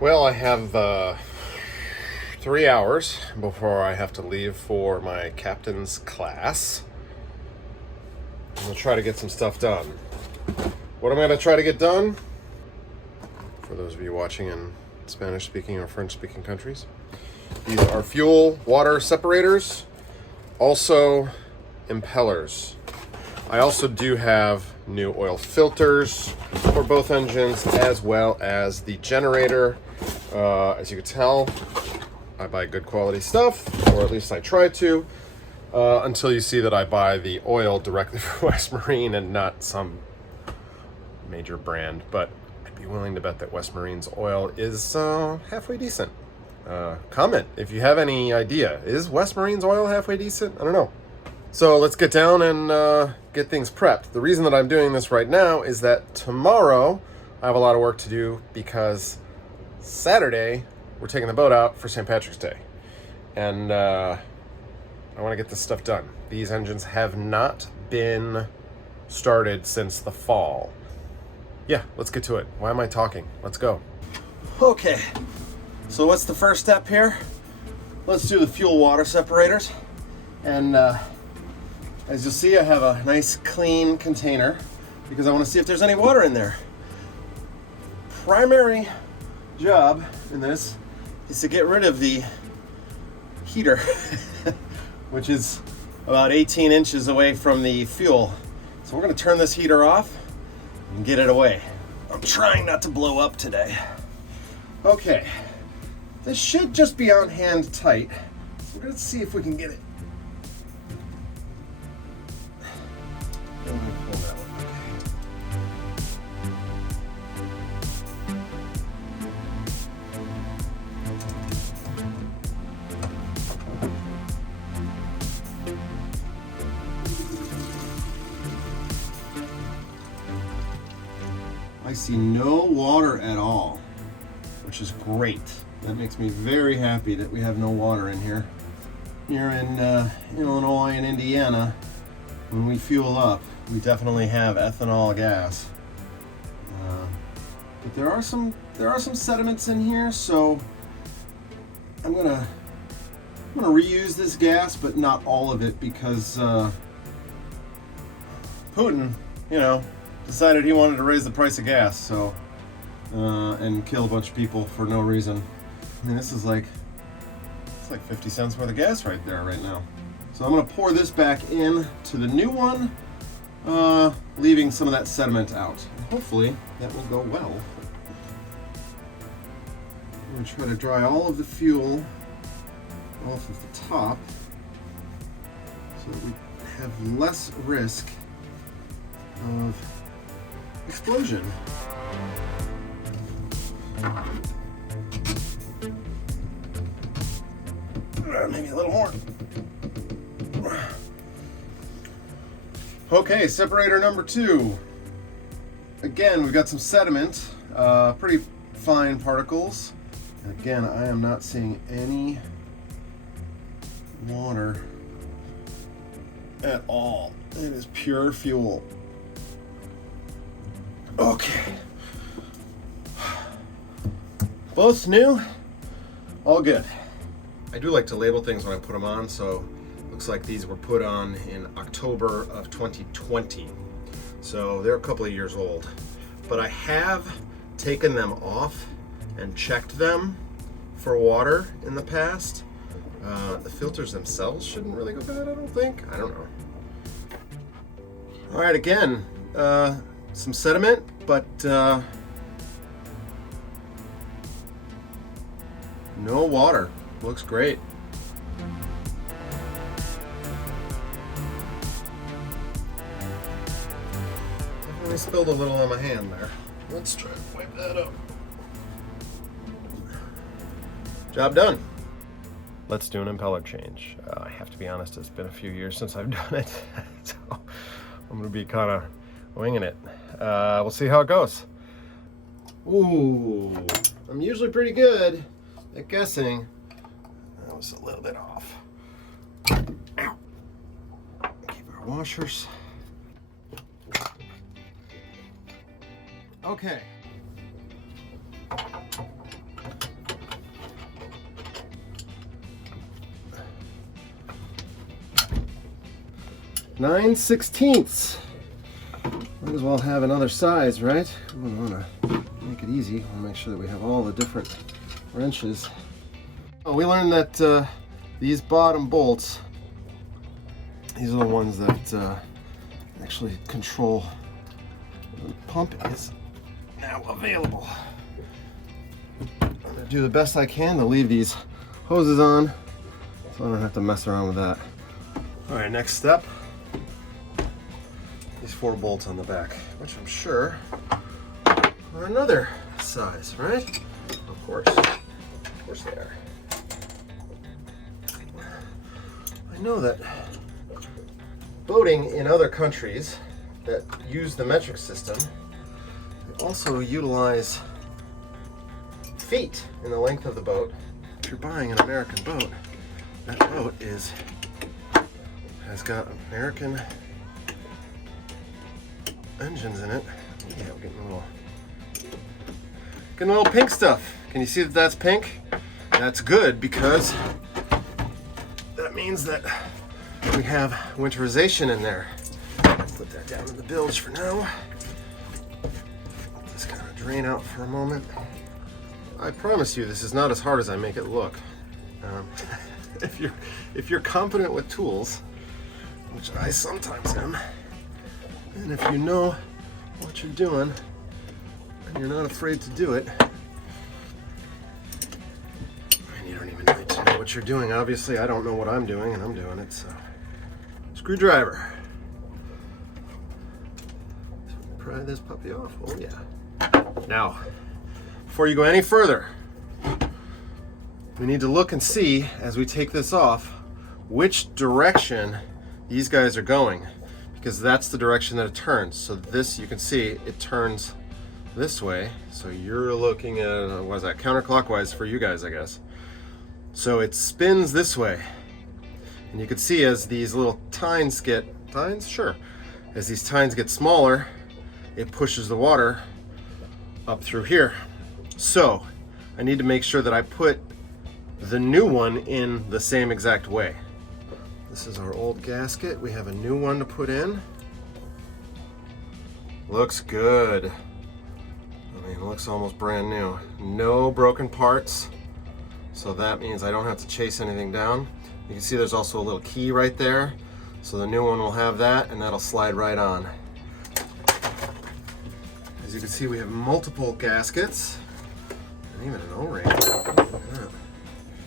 Well, I have 3 hours before I have to leave for my captain's class. I'm going to try to get some stuff done. What I'm going to try to get done, for those of you watching in Spanish-speaking or French-speaking countries, these are fuel water separators, also impellers. I also do have new oil filters for both engines, as well as the generator. As you can tell, I buy good quality stuff, or at least I try to, until you see that I buy the oil directly from West Marine and not some major brand. But I'd be willing to bet that West Marine's oil is halfway decent. Comment if you have any idea. Is West Marine's oil halfway decent? I don't know. So let's get down and get things prepped. The reason that I'm doing this right now is that tomorrow I have a lot of work to do, because Saturday we're taking the boat out for St. Patrick's Day. And I want to get this stuff done. These engines have not been started since the fall. Yeah, let's get to it. Why am I talking? Let's go. Okay, so what's the first step here? Let's do the fuel water separators. And as you'll see, I have a nice clean container because I want to see if there's any water in there. Primary job in this is to get rid of the heater, which is about 18 inches away from the fuel. So we're going to turn this heater off and get it away. I'm trying not to blow up today. Okay, this should just be on hand tight. We're going to see if we can get it. Let me pull that one. I see no water at all, which is great. That makes me very happy that we have no water in here. Here in Illinois and Indiana, when we fuel up, we definitely have ethanol gas. But there are some sediments in here, so I'm gonna reuse this gas, but not all of it, because Putin, decided he wanted to raise the price of gas, so and kill a bunch of people for no reason. I mean, this is like 50 cents worth of gas right there right now. So I'm going to pour this back in to the new one, leaving some of that sediment out. And hopefully that will go well. I'm going to try to dry all of the fuel off of the top so that we have less risk of explosion. Maybe a little more. Okay, separator number 2. Again, we've got some sediment, pretty fine particles. And again, I am not seeing any water at all. It is pure fuel. Okay. Both new, all good. I do like to label things when I put them on, so looks like these were put on in October of 2020. So they're a couple of years old. But I have taken them off and checked them for water in the past. The filters themselves shouldn't really go bad, I don't think. I don't know. All right, again, some sediment, but no water. Looks great. Definitely spilled a little on my hand there. Let's try to wipe that up. Job done. Let's do an impeller change. I have to be honest, it's been a few years since I've done it, so I'm going to be kind of winging it. We'll see how it goes. Ooh, I'm usually pretty good at guessing. That was a little bit off. Ow. Keep our washers. Okay. 9/16. Might as well have another size, right? We want to make it easy. We want to make sure that we have all the different wrenches. Oh, we learned that these bottom bolts, these are the ones that actually control the pump is now available. I'm going to do the best I can to leave these hoses on so I don't have to mess around with that. All right, next step. These 4 bolts on the back, which I'm sure are another size, right? Of course they are. I know that boating in other countries that use the metric system, they also utilize feet in the length of the boat. If you're buying an American boat, that boat has got American engines in it. Yeah, we're getting a little pink stuff. Can you see that that's pink? That's good because that means that we have winterization in there. Put that down in the bilge for now. Let this kind of drain out for a moment. I promise you, this is not as hard as I make it look. If you're competent with tools, which I sometimes am, and if you know what you're doing and you're not afraid to do it, and you don't even need to know what you're doing. Obviously, I don't know what I'm doing, and I'm doing it. So, screwdriver. Pry this puppy off. Oh yeah. Now, before you go any further, we need to look and see as we take this off which direction these guys are going, because that's the direction that it turns. So this, you can see it turns this way. So you're looking at, what is that, counterclockwise for you guys, I guess. So it spins this way. And you can see as these little tines get, as these tines get smaller, it pushes the water up through here. So I need to make sure that I put the new one in the same exact way. This is our old gasket. We have a new one to put in. Looks good. I mean, it looks almost brand new. No broken parts. So that means I don't have to chase anything down. You can see there's also a little key right there. So the new one will have that, and that'll slide right on. As you can see, we have multiple gaskets and even an O-ring. Look at that.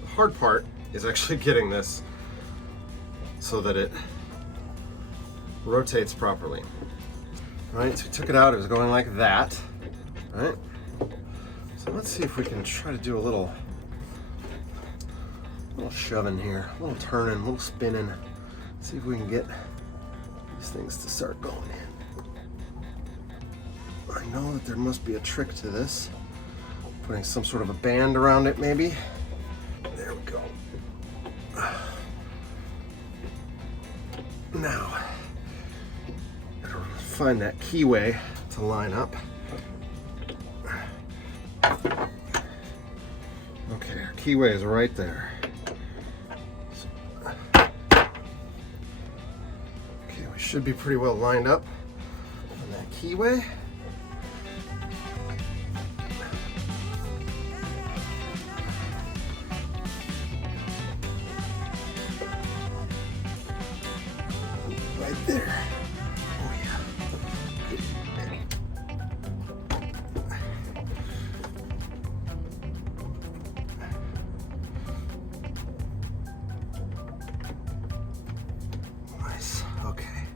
The hard part is actually getting this so that it rotates properly. All right, so we took it out, it was going like that. All right, so let's see if we can try to do a little shoving here, a little turning, a little spinning. See if we can get these things to start going in. I know that there must be a trick to this. Putting some sort of a band around it, maybe. There we go. Now, gotta find that keyway to line up. Okay, our keyway is right there. Okay, we should be pretty well lined up on that keyway. Right there. Oh yeah. Good. Nice. Okay.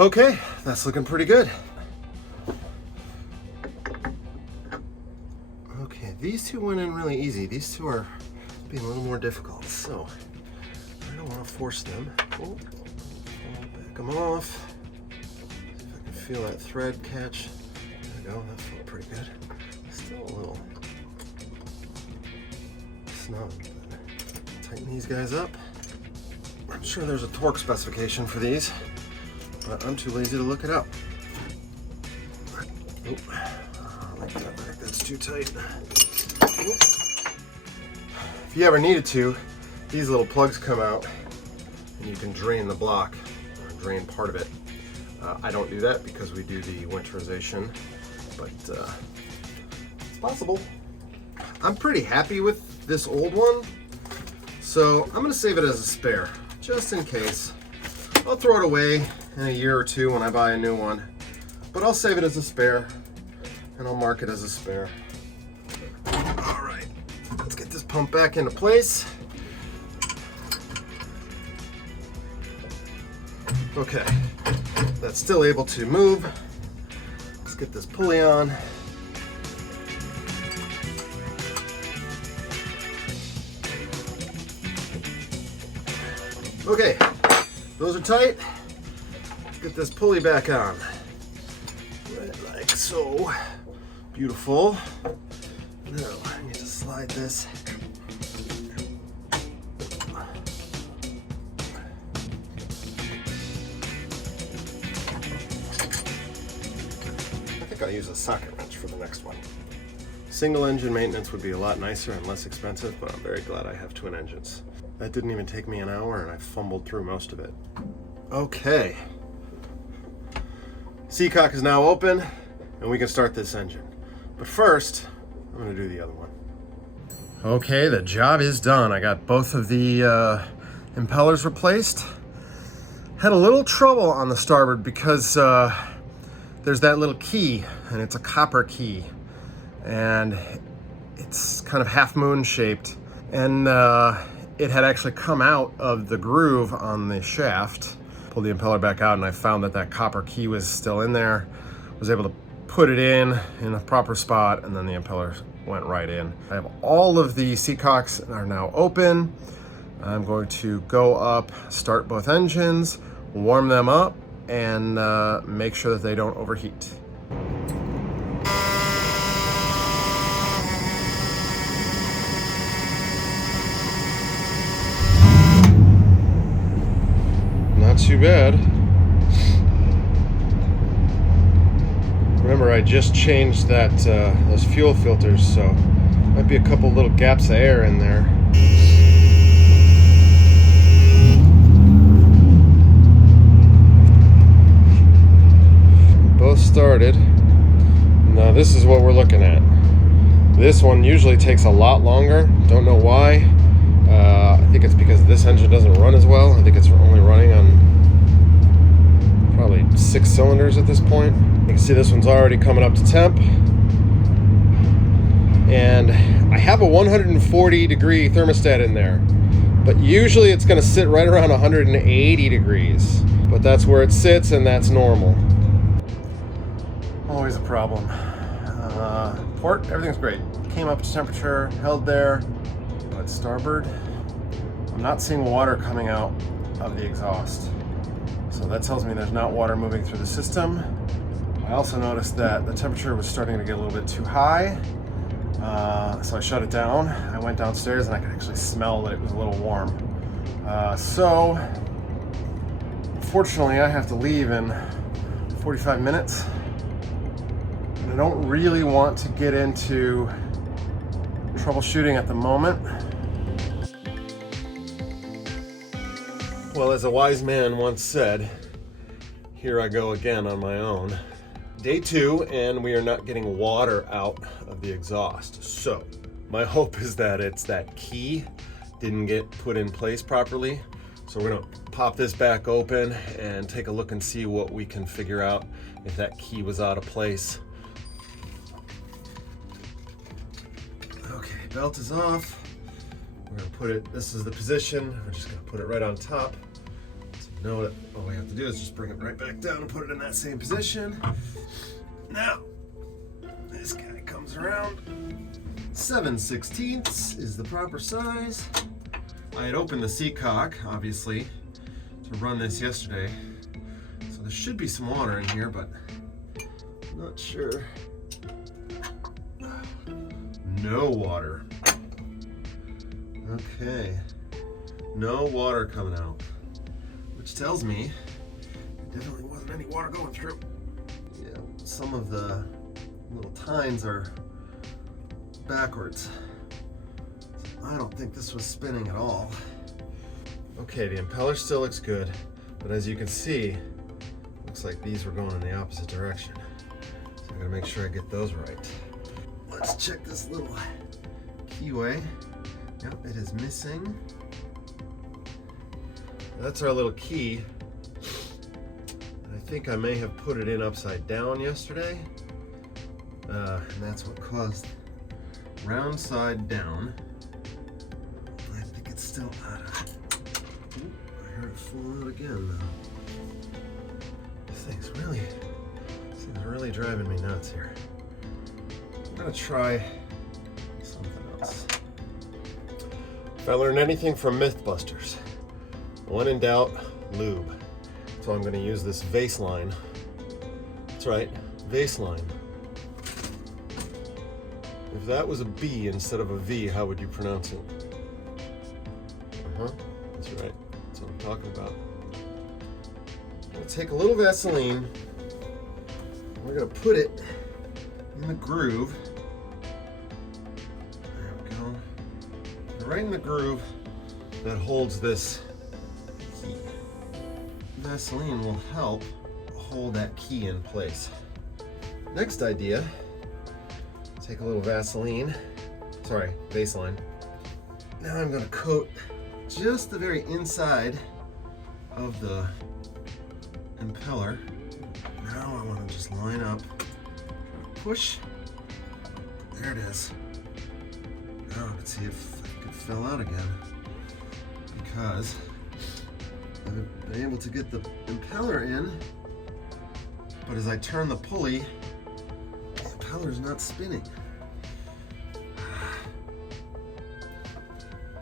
Okay, that's looking pretty good. Okay, these two went in really easy. These two are being a little more difficult, so I don't want to force them. Oh, back them off. See if I can feel that thread catch. There we go, that felt pretty good. Still a little snug, but tighten these guys up. I'm sure there's a torque specification for these, but I'm too lazy to look it up. Like that's too tight. Oop. If you ever needed to, these little plugs come out and you can drain the block, or drain part of it. I don't do that because we do the winterization, but it's possible. I'm pretty happy with this old one, so I'm gonna save it as a spare, just in case. I'll throw it away in a year or two when I buy a new one, but I'll save it as a spare, and I'll mark it as a spare. All right, let's get this pump back into place. Okay, that's still able to move. Let's get this pulley on. Okay, those are tight. Let's get this pulley back on. Right, like so. Beautiful. Now I need to slide this. I think I'll use a socket wrench for the next one. Single engine maintenance would be a lot nicer and less expensive, but I'm very glad I have twin engines. That didn't even take me an hour and I fumbled through most of it. Okay. Seacock is now open and we can start this engine. But first, I'm gonna do the other one. Okay, the job is done. I got both of the impellers replaced. Had a little trouble on the starboard because there's that little key, and it's a copper key. And it's kind of half moon shaped. And it had actually come out of the groove on the shaft. Pulled the impeller back out and I found that that copper key was still in there. Was able to put it in a proper spot, and then the impeller went right in. I have all of the seacocks are now open. I'm going to go up, start both engines, warm them up, and make sure that they don't overheat. Not too bad. Remember, I just changed that those fuel filters, so might be a couple little gaps of air in there. Both started. Now this is what we're looking at. This one usually takes a lot longer. Don't know why. I think it's because this engine doesn't run as well. I think it's only running on probably 6 cylinders at this point. You can see this one's already coming up to temp. And I have a 140 degree thermostat in there, but usually it's gonna sit right around 180 degrees. But that's where it sits and that's normal. Always a problem. Port, everything's great. Came up to temperature, held there, but starboard, I'm not seeing water coming out of the exhaust. So that tells me there's not water moving through the system. I also noticed that the temperature was starting to get a little bit too high. So I shut it down. I went downstairs and I could actually smell that it was a little warm. So unfortunately I have to leave in 45 minutes. And I don't really want to get into troubleshooting at the moment. Well, as a wise man once said, here I go again on my own. Day 2, and we are not getting water out of the exhaust. So my hope is that it's that key didn't get put in place properly. So we're gonna pop this back open and take a look and see what we can figure out if that key was out of place. Okay, belt is off. We're gonna put it, this is the position. We're just gonna put it right on top. So know that all we have to do is just bring it right back down and put it in that same position. Now, this guy comes around. 7/16 is the proper size. I had opened the seacock, obviously, to run this yesterday. So there should be some water in here, but I'm not sure. No water. Okay. No water coming out. Which tells me there definitely wasn't any water going through. Yeah, some of the little tines are backwards. I don't think this was spinning at all. Okay, the impeller still looks good, but as you can see, looks like these were going in the opposite direction. So I gotta make sure I get those right. Let's check this little keyway. Yep, it is missing. That's our little key. I think I may have put it in upside down yesterday. And that's what caused round side down. I think it's still out of. Ooh, I heard it fall out again though. This thing's really driving me nuts here. I'm gonna try something else. If I learned anything from Mythbusters, when in doubt, lube. So I'm going to use this vase line. That's right, vase line. If that was a B instead of a V, how would you pronounce it? That's right. That's what I'm talking about. I'm going to take a little Vaseline. We're going to put it in the groove. There we go. Right in the groove that holds this key. Vaseline will help hold that key in place. Next idea, take a little Vaseline, Vaseline. Now I'm going to coat just the very inside of the impeller. Now I want to just line up, push, there it is. Now let's see if it fell out again, because I've been able to get the impeller in, but as I turn the pulley, the impeller is not spinning.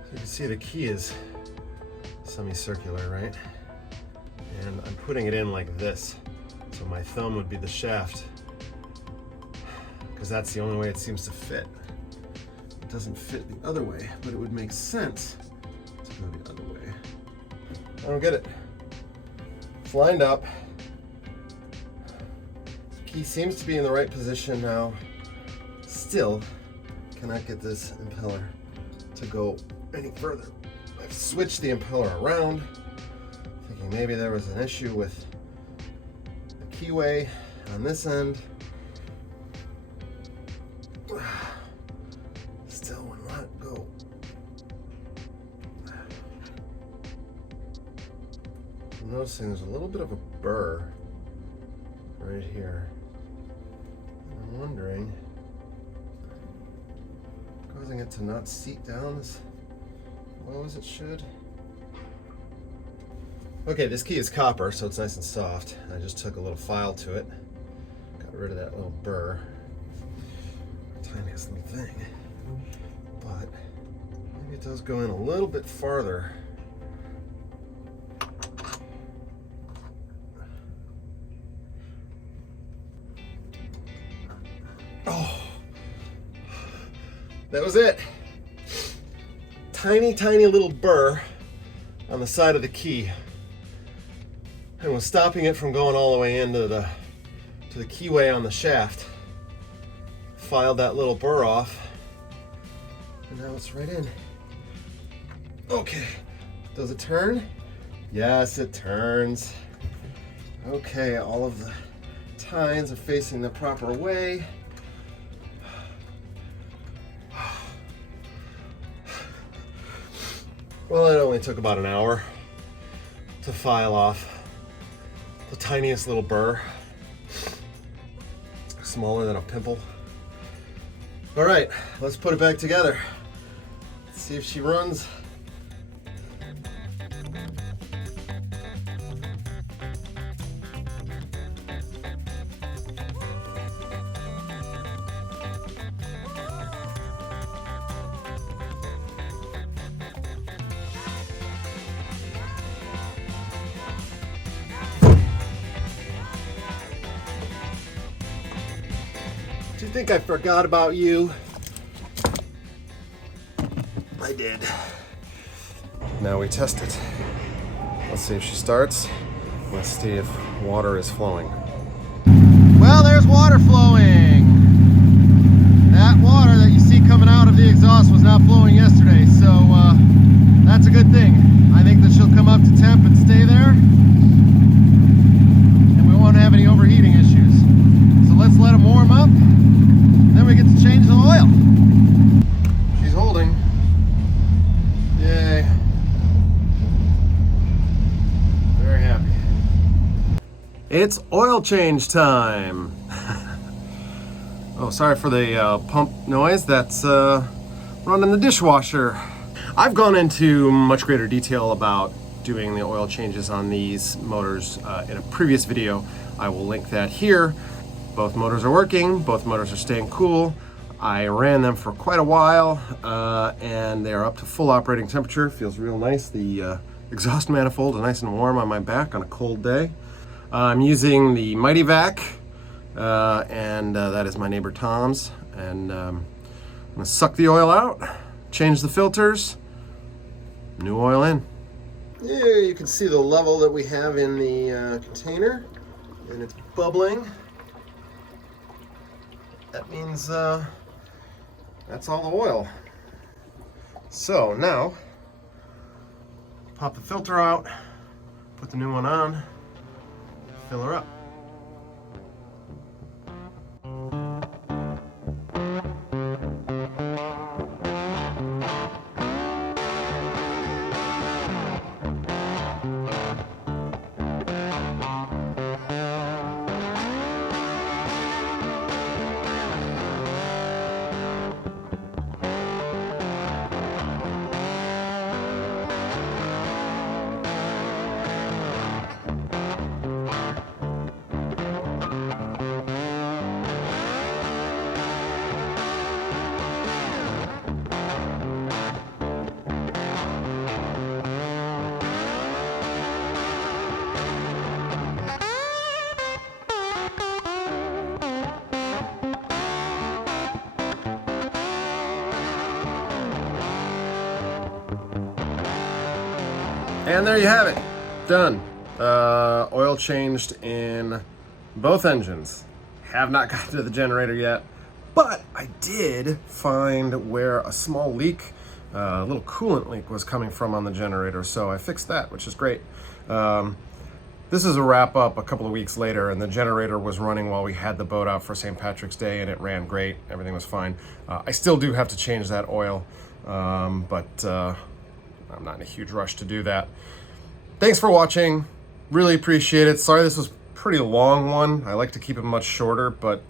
So you can see the key is semicircular, right? And I'm putting it in like this, so my thumb would be the shaft, because that's the only way it seems to fit. It doesn't fit the other way, but it would make sense to go the other way. I don't get it. It's lined up. Key seems to be in the right position now. Still cannot get this impeller to go any further. I've switched the impeller around, thinking maybe there was an issue with the keyway on this end. Still will not go. I'm noticing there's a little bit of a burr right here. I'm wondering, causing it to not seat down as low as it should. Okay, this key is copper, so it's nice and soft. I just took a little file to it, got rid of that little burr. Tiniest little thing. But maybe it does go in a little bit farther. Oh, that was it. Tiny, tiny little burr on the side of the key, and was stopping it from going all the way into the keyway on the shaft. Filed that little burr off, and now it's right in. Okay, does it turn? Yes, it turns. Okay, all of the tines are facing the proper way. Well, it only took about an hour to file off the tiniest little burr, smaller than a pimple. All right, let's put it back together. Let's see if she runs. Do you think I forgot about you? I did. Now we test it. Let's see if she starts. Let's see if water is flowing. Well, there's water flowing. It's oil change time. Oh, sorry for the pump noise. That's running the dishwasher. I've gone into much greater detail about doing the oil changes on these motors in a previous video. I will link that here. Both motors are working, both motors are staying cool. I ran them for quite a while and they are up to full operating temperature. Feels real nice. The exhaust manifold is nice and warm on my back on a cold day. I'm using the Mighty Vac and that is my neighbor Tom's, and I'm gonna suck the oil out, change the filters, new oil in. There you can see the level that we have in the container, and it's bubbling. That means that's all the oil. So now, pop the filter out, put the new one on, fill her up. And there you have it, done. Oil changed in both engines. Have not gotten to the generator yet, but I did find where a small leak, a little coolant leak was coming from on the generator, so I fixed that, which is great. This is a wrap up a couple of weeks later, and the generator was running while we had the boat out for St. Patrick's Day, and it ran great, everything was fine. I still do have to change that oil, but I'm not in a huge rush to do that. Thanks for watching. Really appreciate it. Sorry this was a pretty long one. I like to keep it much shorter, but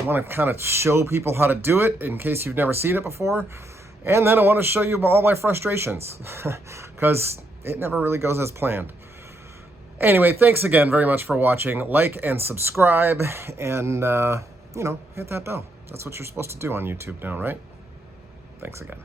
I want to kind of show people how to do it in case you've never seen it before. And then I want to show you all my frustrations because it never really goes as planned. Anyway, thanks again very much for watching. Like and subscribe, and you know, hit that bell. That's what you're supposed to do on YouTube now, right? Thanks again.